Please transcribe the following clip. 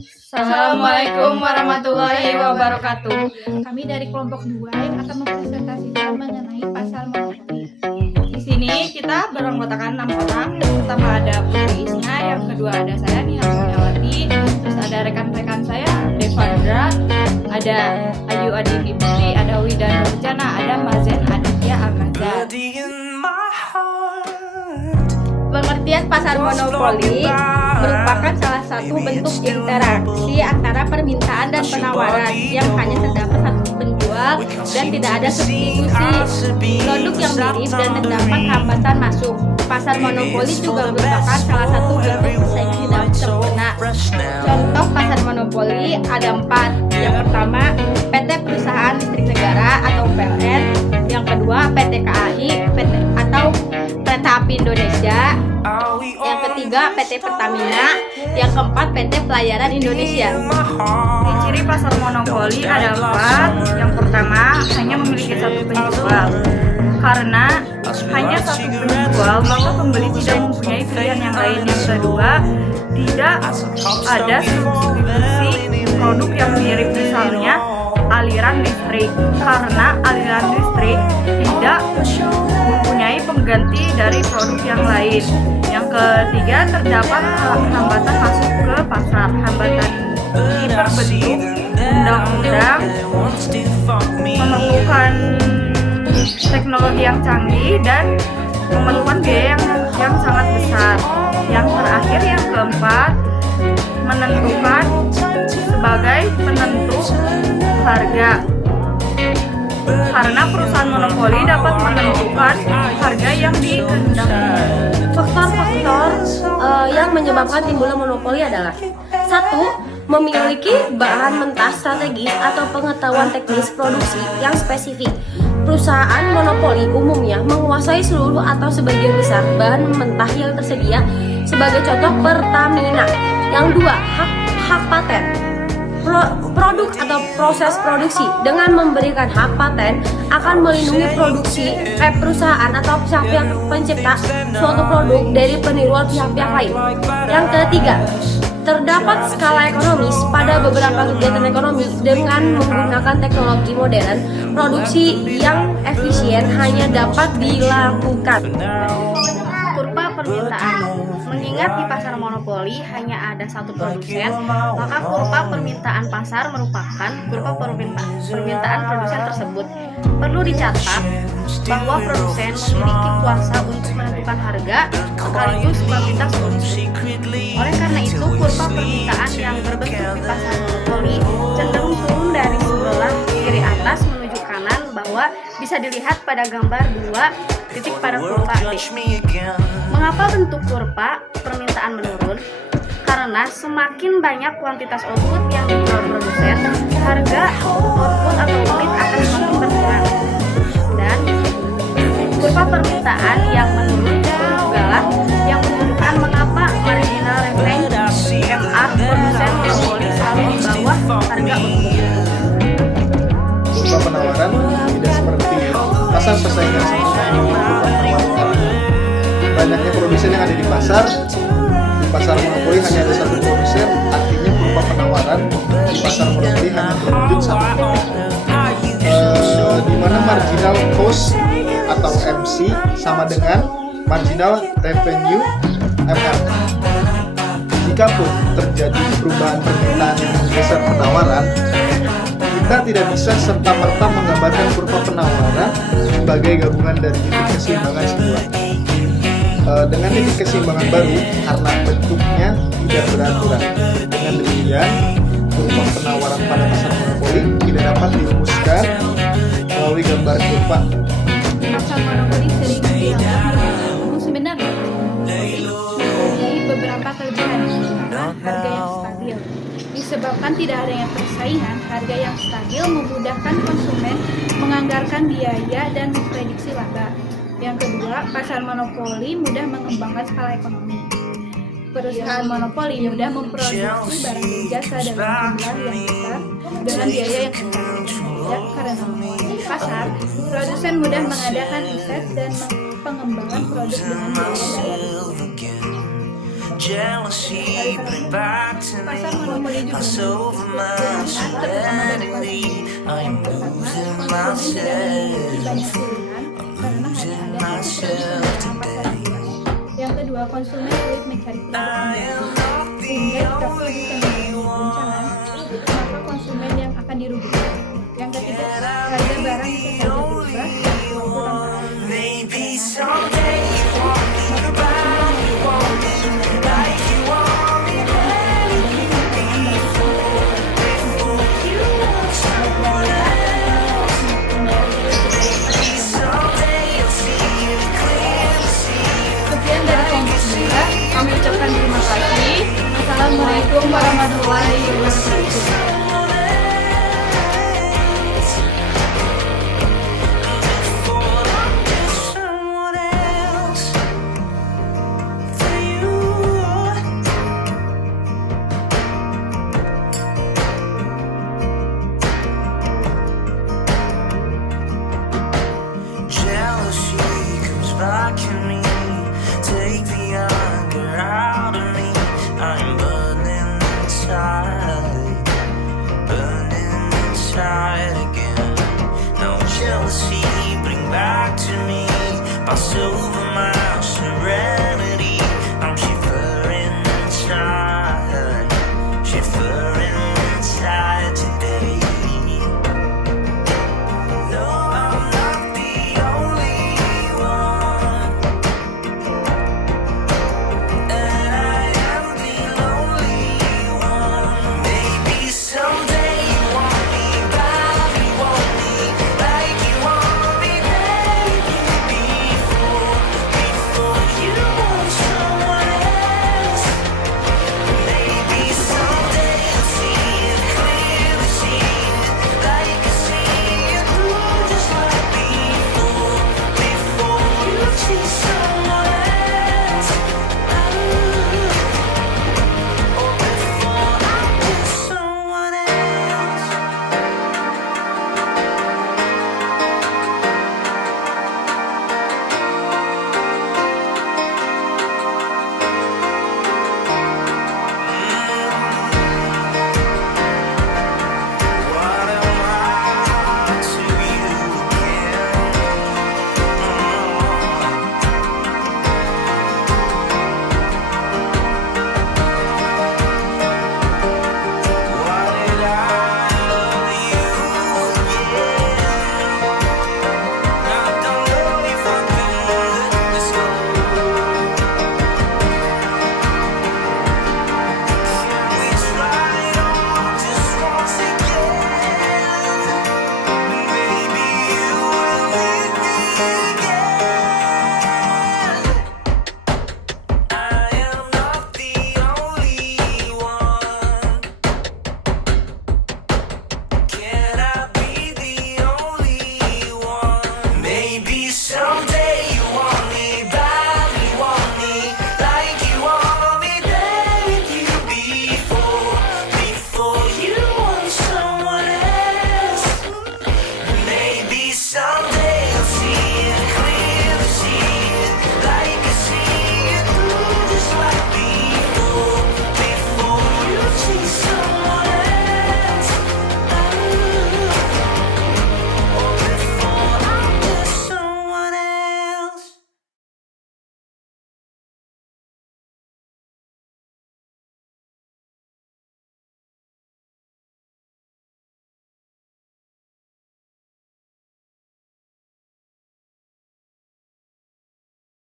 Assalamualaikum warahmatullahi wabarakatuh. Kami dari kelompok 2 yang akan mempresentasikan mengenai pasar monopoli. Di sini kita beranggotakan 6 orang. Yang pertama ada Putri Isna, yang kedua ada saya Nia Kurniawati, terus ada rekan-rekan saya Devandra, ada Ayu Adi Putri, ada Wida Nurjana, ada Mazen Aditya Amazar. Pengertian pasar monopoli merupakan salah satu bentuk interaksi antara permintaan dan penawaran yang hanya terdapat satu penjual dan tidak ada substitusi produk yang mirip dan terdapat hambatan masuk. Pasar monopoli juga merupakan salah satu bentuk persaingan tidak sempurna. Contoh pasar monopoli ada 4. Yang pertama, PT Perusahaan Listrik Negara atau PLN. Yang kedua, PT KAI atau Kereta Api Indonesia. Yang ketiga, PT Pertamina. Yang keempat, PT Pelayaran Indonesia. Ciri pasar monopoli ada 4. Yang pertama, hanya memiliki satu penjual. Karena hanya satu penjual, maka pembeli tidak mempunyai pilihan yang lain. Yang kedua, tidak ada substitusi produk yang mirip, misalnya aliran listrik, karena aliran listrik tidak mempunyai pengganti dari produk yang lain. Yang ketiga, terdapat hambatan masuk ke pasar. Hambatan ini berbentuk undang-undang, memerlukan teknologi yang canggih, dan memerlukan biaya yang sangat besar. Yang terakhir, yang keempat, menentukan sebagai penentu harga, karena perusahaan monopoli dapat menentukan harga yang dikehendaki. Faktor-faktor yang menyebabkan timbulnya monopoli adalah: 1. Memiliki bahan mentah strategis atau pengetahuan teknis produksi yang spesifik. Perusahaan monopoli umumnya menguasai seluruh atau sebagian besar bahan mentah yang tersedia. Sebagai contoh, Pertamina. Yang 2. Hak paten. Produk atau proses produksi dengan memberikan hak paten akan melindungi perusahaan atau pihak-pihak pencipta suatu produk dari peniruan pihak-pihak lain. Yang ketiga, terdapat skala ekonomis pada beberapa kegiatan ekonomi dengan menggunakan teknologi modern. Produksi yang efisien hanya dapat dilakukan. Kurva permintaan. Mengingat di pasar monopoli hanya ada satu produsen, maka kurva permintaan pasar merupakan kurva permintaan produsen tersebut. Perlu dicatat bahwa produsen memiliki kuasa untuk menentukan harga sekaligus kuantitas produksi. Oleh karena itu, kurva permintaan yang berbentuk di pasar monopoli cenderung turun dari sebelah kiri atas menuju kanan, bahwa bisa dilihat pada gambar 2 titik pada kurva D. Mengapa bentuk kurva permintaan menurun? Karena semakin banyak kuantitas output yang dijual produsen, harga output atau unit akan semakin berkurang. Dan kurva permintaan yang menurun jugalah yang menunjukkan mengapa marginal reference MR produsen monopoli selalu di bawah harga output. Kurva penawaran tidak seperti pasar persaingan sebelumnya yang kurva penawaran. Banyaknya produsen yang ada di pasar monopoli hanya ada satu produsen, artinya kurva penawaran di pasar monopoli hanya berwujud satu. Di mana marginal cost atau MC sama dengan marginal revenue MR. Jikapun terjadi perubahan permintaan yang menggeser penawaran, kita tidak bisa serta-merta menggambarkan kurva penawaran sebagai gabungan dari titik keseimbangan sebuah. Dengan titik keseimbangan baru, karena bentuknya tidak beraturan. Dengan demikian, kurva penawaran pada pasar monopoli tidak dapat dirumuskan melalui gambar kurva. Pasar monopoli sering dianggap sebenarnya mempunyai beberapa kelebihan, pertama, harga yang stabil. Disebabkan tidak adanya persaingan, harga yang stabil memudahkan konsumen menganggarkan biaya dan memprediksi laba. Yang kedua, pasar monopoli mudah mengembangkan skala ekonomi. Perusahaan monopoli mudah memproduksi barang dan jasa dalam jumlah yang besar dengan biaya yang rendah. Karena menguasai pasar, produsen mudah mengadakan riset dan pengembangan produk dengan biaya bayar. Jealousy bring back to me. Pasar monopoli juga Pass over my serenity. I'm losing myself. banyak pilihan karena hanya ada satu produsen dalam pasar luas. Yang kedua, konsumen sulit mencari produk terbaik. Sehingga jika produsen mengalami goncangan, maka konsumen yang akan dirugikan. Yang ketiga, harga barang bisa saja berubah waktu tanpa Maybe someday you want me back, you want me like you want me before you want someone else. Maybe someday you'll see it clear, see Sekian dari kelompok 2. Kami ucapkan terima kasih. Assalamualaikum warahmatullahi wabarakatuh. someone else for you. Jealousy comes back to me. Take the anger out of me. I'm burning inside again. No jealousy, bring back to me. Pass over my serenity.